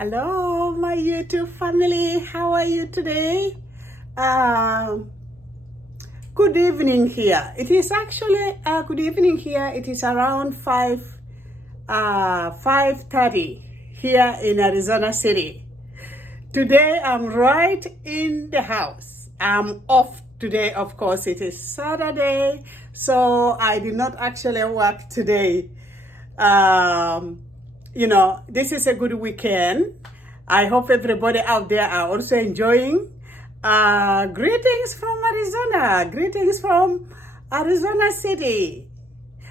Hello, my YouTube family. How are you today? Good evening here. It is actually good evening here. It is around 5:30 here in Arizona City. Today I'm right in the house. I'm off today. Of course, it is Saturday, so I did not actually work today. This is a good weekend. I hope everybody out there are also enjoying. Greetings from Arizona. Greetings from Arizona City.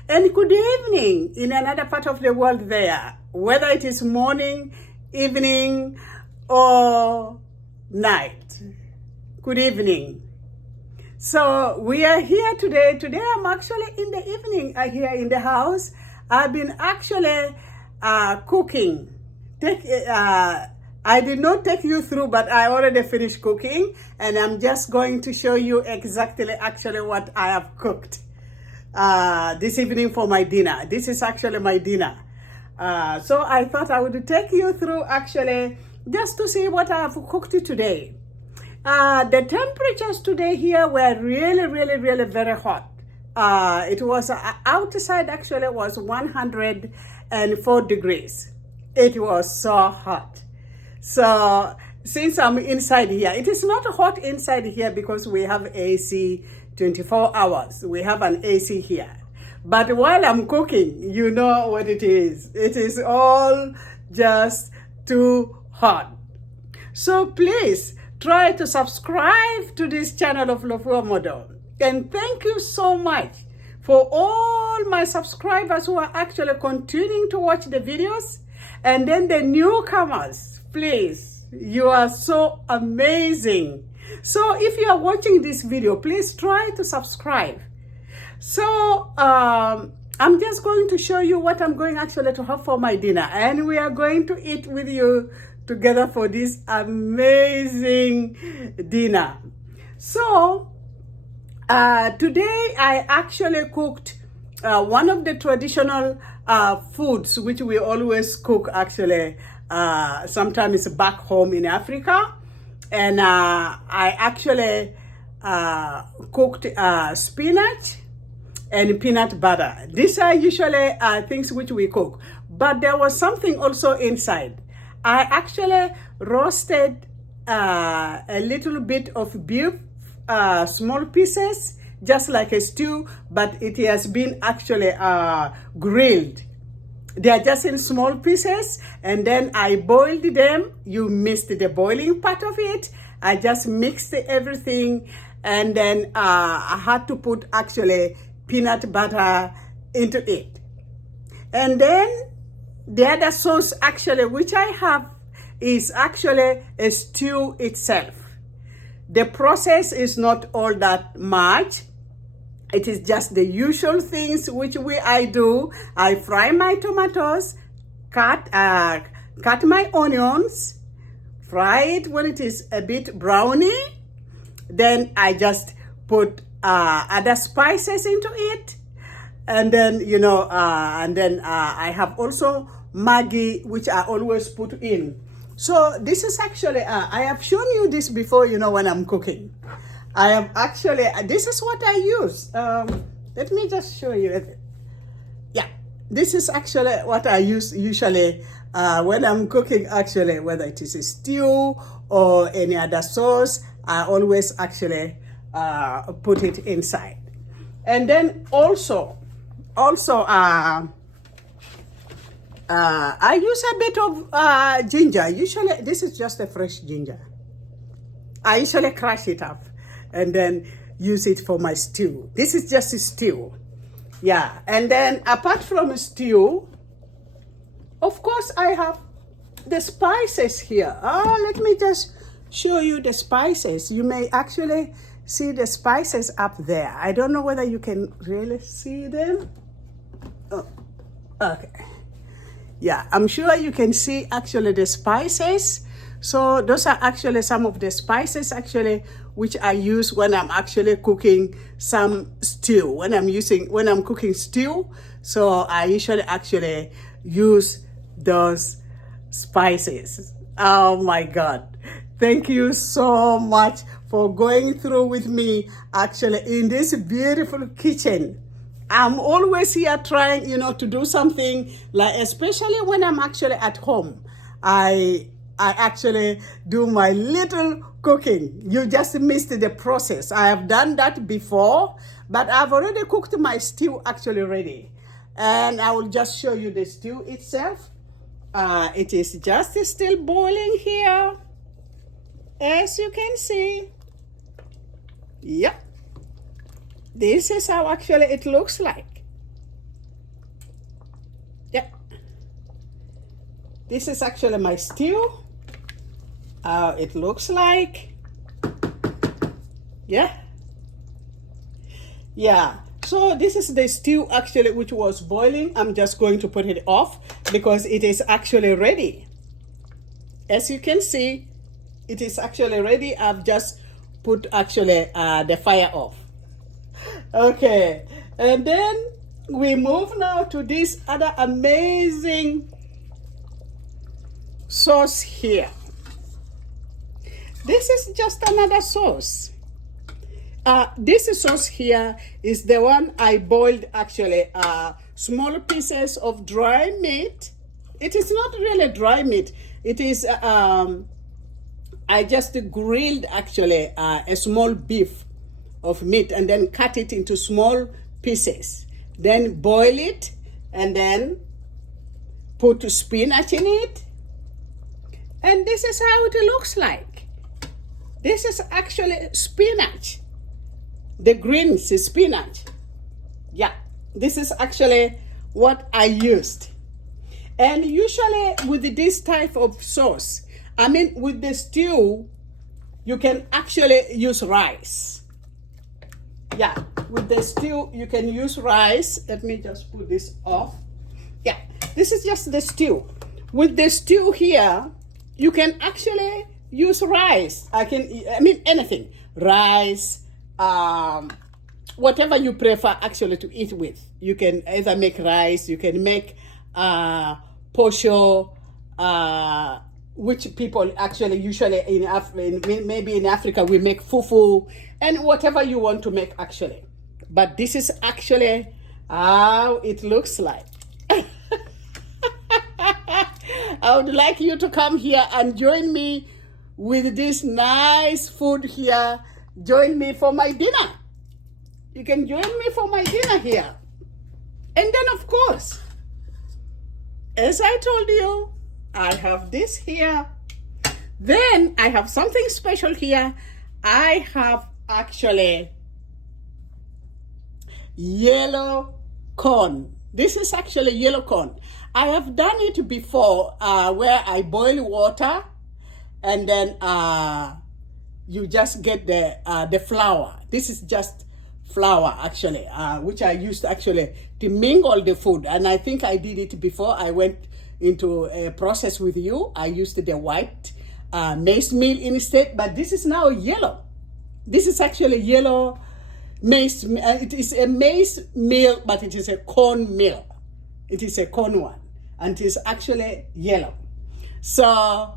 And good evening in another part of the world there, whether it is morning, evening, or night. Good evening. So we are here today. Today I'm actually in the evening here in the house. I've been actually cooking. I did not take you through, but I already finished cooking, and I'm just going to show you exactly actually what I have cooked this evening for my dinner. This is actually my dinner. So I thought I would take you through actually just to see what I have cooked today. The temperatures today here were really very hot. It was outside actually it was 104 degrees. It was so hot. So since I'm inside here, it is not hot inside here because we have AC 24 hours. We have an AC here. But while I'm cooking, you know what it is. It is all just too hot. So please try to subscribe to this channel of Lofua Model. And thank you so much for all my subscribers who are actually continuing to watch the videos. And then the newcomers, please, you are so amazing. So if you are watching this video, please try to subscribe. So I'm just going to show you what I'm going actually to have for my dinner. And we are going to eat with you together for this amazing dinner. So today I actually cooked one of the traditional foods which we always cook actually sometimes back home in Africa. And I actually cooked spinach and peanut butter. These are usually things which we cook. But there was something also inside. I actually roasted a little bit of beef, small pieces, just like a stew, but it has been actually grilled. They are just in small pieces, and then I boiled them. You missed the boiling part of it. I just mixed everything, and then I had to put actually peanut butter into it. And then the other sauce actually which I have is actually a stew itself. The process is not all that much. It is just the usual things which I do. I fry my tomatoes, cut my onions, fry it when it is a bit browny. Then I just put other spices into it. And then, I have also Maggi, which I always put in. So this is actually, I have shown you this before, when I'm cooking. I have actually, this is what I use. Let me just show you. Yeah, this is actually what I use usually when I'm cooking actually, whether it is a stew or any other sauce, I always actually put it inside. And then also, I use a bit of ginger. Usually, this is just a fresh ginger. I usually crush it up and then use it for my stew. This is just a stew. Yeah, and then apart from a stew, of course, I have the spices here. Let me just show you the spices. You may actually see the spices up there. I don't know whether you can really see them. Oh, okay. Yeah, I'm sure you can see actually the spices. So those are actually some of the spices actually which I use when I'm actually cooking some stew. When I'm cooking stew, so I usually actually use those spices. Oh my God. Thank you so much for going through with me actually in this beautiful kitchen. I'm always here trying, to do something like, especially when I'm actually at home. I actually do my little cooking. You just missed the process. I have done that before, but I've already cooked my stew actually ready. And I will just show you the stew itself. It is just still boiling here, as you can see. Yep. This is how actually it looks like. Yep. This is actually my stew. How it looks like. Yeah. Yeah. So this is the stew actually which was boiling. I'm just going to put it off because it is actually ready. As you can see, it is actually ready. I've just put actually the fire off. Okay, and then we move now to this other amazing sauce here. This is just another sauce. This sauce here is the one I boiled actually small pieces of dry meat. It is not really dry meat. It is, I just grilled actually a small beef of meat and then cut it into small pieces. Then boil it and then put spinach in it. And this is how it looks like. This is actually spinach. The greens is spinach. Yeah, this is actually what I used. And usually with this type of sauce, with the stew, you can actually use rice. Yeah, with the stew, you can use rice. Let me just put this off. Yeah, this is just the stew. With the stew here, you can actually use rice. Anything. Rice, whatever you prefer actually to eat with. You can either make rice, you can make posho, which people actually usually maybe in Africa we make fufu, and whatever you want to make actually. But this is actually how it looks like. I would like you to come here and join me with this nice food here. Join me for my dinner. You can join me for my dinner here. And then of course, as I told you, I have this here. Then I have something special here. I have actually yellow corn. This is actually yellow corn. I have done it before where I boil water and then you just get the flour. This is just flour actually, which I used actually to mingle the food. And I think I did it before I went into a process with you. I used the white maize meal instead, but this is now yellow. This is actually yellow maize. It is a maize meal, but it is a corn meal. It is a corn one, and it is actually yellow. So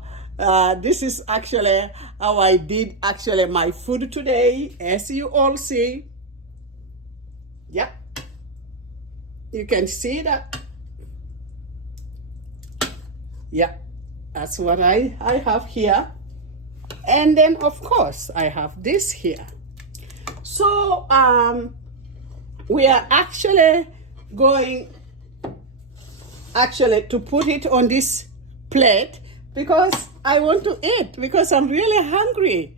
this is actually how I did actually my food today, as you all see. Yep, you can see that. Yeah, that's what I have here. And then of course I have this here. So we are actually going to put it on this plate because I want to eat, because I'm really hungry.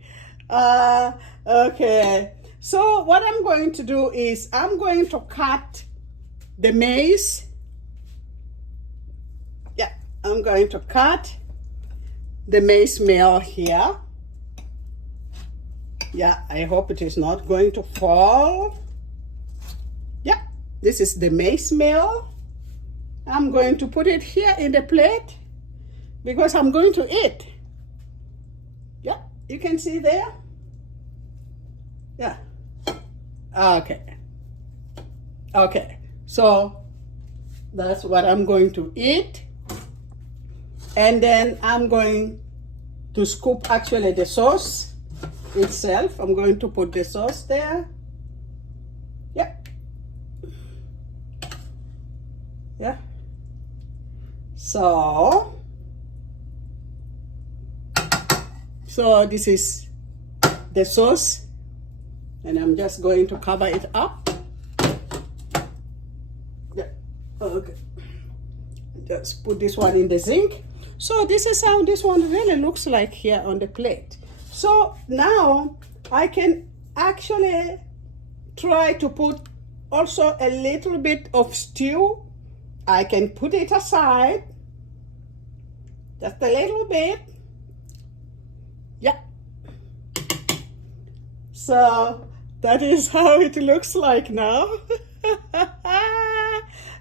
Okay, so what I'm going to do is I'm going to cut the maize. Yeah, I'm going to cut the maize meal here. Yeah, I hope it is not going to fall. Yeah, this is the maize meal. I'm going to put it here in the plate because I'm going to eat. Yeah, you can see there. Yeah. Okay. Okay, so that's what I'm going to eat. And then I'm going to scoop actually the sauce itself. I'm going to put the sauce there. Yeah. Yeah. So this is the sauce, and I'm just going to cover it up. Yeah. Okay. Just put this one in the sink. So this is how this one really looks like here on the plate. So now I can actually try to put also a little bit of stew. I can put it aside, just a little bit. Yeah. So that is how it looks like now.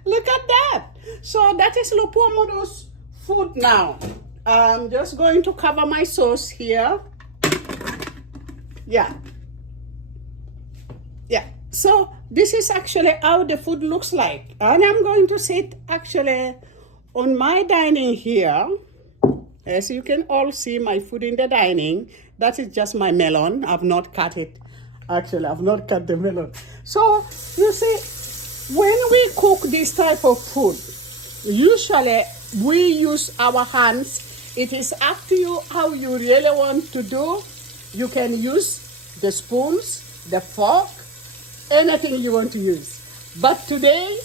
Look at that. So that is Lupuamodo's food now. I'm just going to cover my sauce here. Yeah. Yeah. So this is actually how the food looks like. And I'm going to sit actually on my dining here. As you can all see my food in the dining. That is just my melon. I've not cut it. Actually, I've not cut the melon. So you see, when we cook this type of food, usually we use our hands. It is up to you how you really want to do. You can use the spoons, the fork, anything you want to use. But today,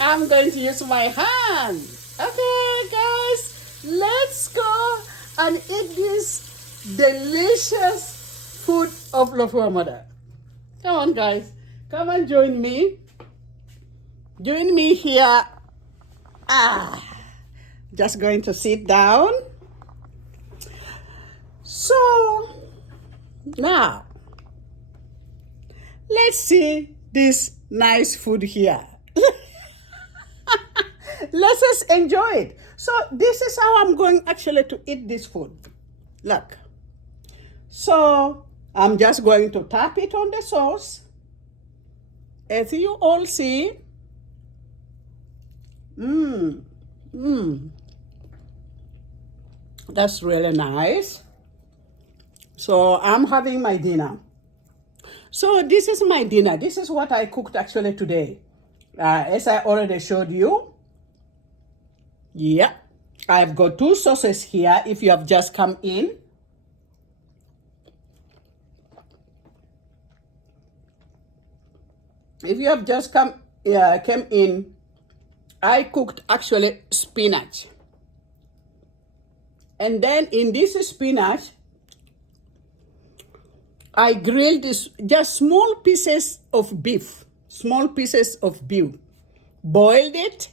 I'm going to use my hand. Okay, guys, let's go and eat this delicious food of Lupuamodo. Come on, guys. Come and join me. Join me here. Just going to sit down. So, now, let's see this nice food here. Let's just enjoy it. So this is how I'm going actually to eat this food. Look. So I'm just going to tap it on the sauce. As you all see. That's really nice. So I'm having my dinner. So this is my dinner. This is what I cooked actually today. As I already showed you. Yeah. I've got two sauces here if you have just come in. If you have just came in, I cooked actually spinach. And then in this spinach, I grilled this just small pieces of beef. Boiled it,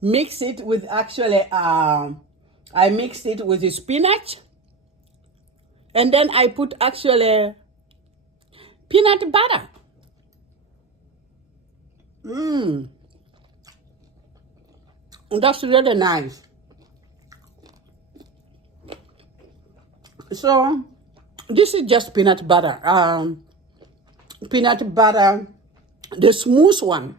mixed it with actually, I mixed it with the spinach. And then I put actually peanut butter. That's really nice. So this is just peanut butter. Peanut butter, the smooth one.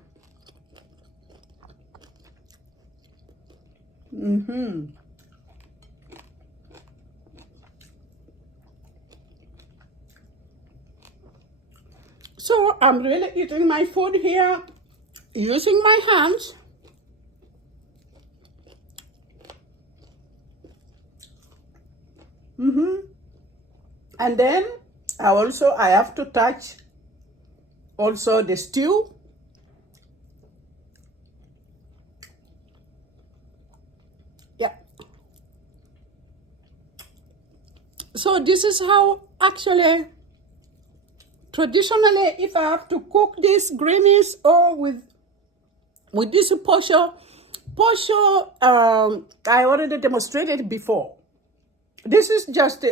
So I'm really eating my food here using my hands. And then I have to touch also the stew. Yeah. So this is how actually traditionally if I have to cook this greenies or with this posho, I already demonstrated before. This is just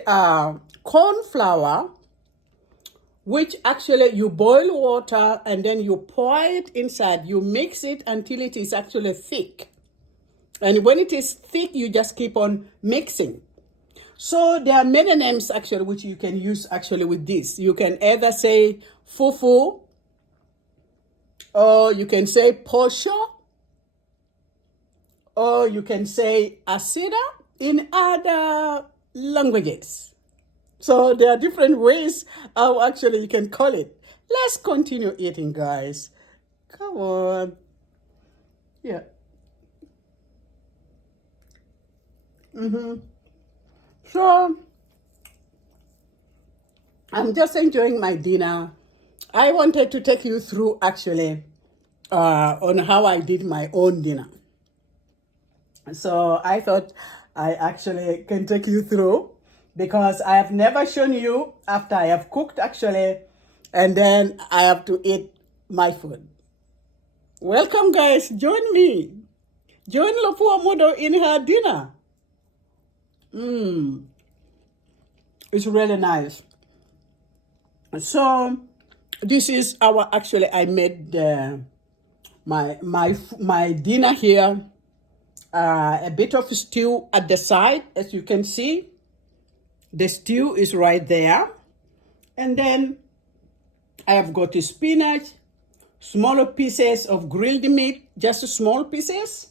corn flour, which actually you boil water and then you pour it inside. You mix it until it is actually thick. And when it is thick, you just keep on mixing. So there are many names actually which you can use actually with this. You can either say fufu, or you can say posho, or you can say asida. In other languages. So there are different ways how actually you can call it. Let's continue eating, guys. Come on. Yeah. So I'm just enjoying my dinner. I wanted to take you through actually on how I did my own dinner. So I thought I actually can take you through because I have never shown you after I have cooked actually, and then I have to eat my food. Welcome, guys. Join me. Join Lopua Modo in her dinner. It's really nice. So this is our actually I made my dinner here. A bit of stew at the side, as you can see. The stew is right there. And then I have got the spinach, smaller pieces of grilled meat, just small pieces.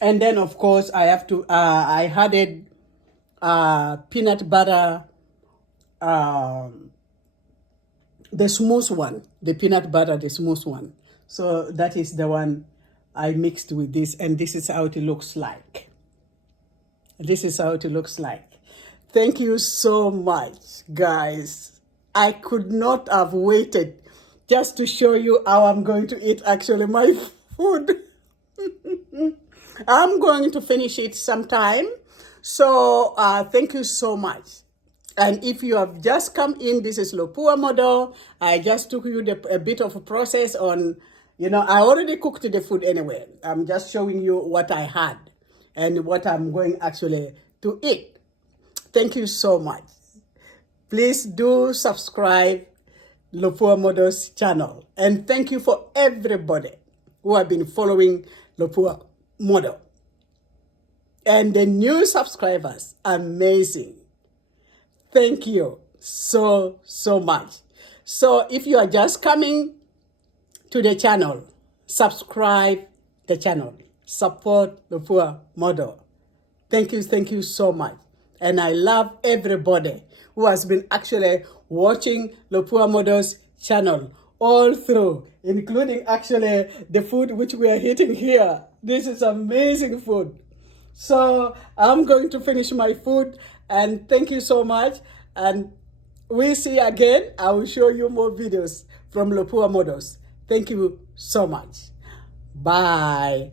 And then, of course, I have to, I added peanut butter, the smooth one, the peanut butter, the smooth one. So that is the one I mixed with this, and this is how it looks like. This is how it looks like. Thank you so much, guys. I could not have waited just to show you how I'm going to eat actually my food. I'm going to finish it sometime. So thank you so much. And if you have just come in, this is Lopua Modo. I just took you a bit of a process on, I already cooked the food anyway. I'm just showing you what I had and what I'm going actually to eat. Thank you so much. Please do subscribe Lopua Modo's channel. And thank you for everybody who have been following Lopua Modo. And the new subscribers, amazing. Thank you so, so much. So if you are just coming to the channel, subscribe the channel. Support Lopua Modo. Thank you so much. And I love everybody who has been actually watching Lopua Modo's channel all through, including actually the food which we are eating here. This is amazing food. So I'm going to finish my food, and thank you so much. And we'll see you again. I will show you more videos from Lopua Modos. Thank you so much. Bye.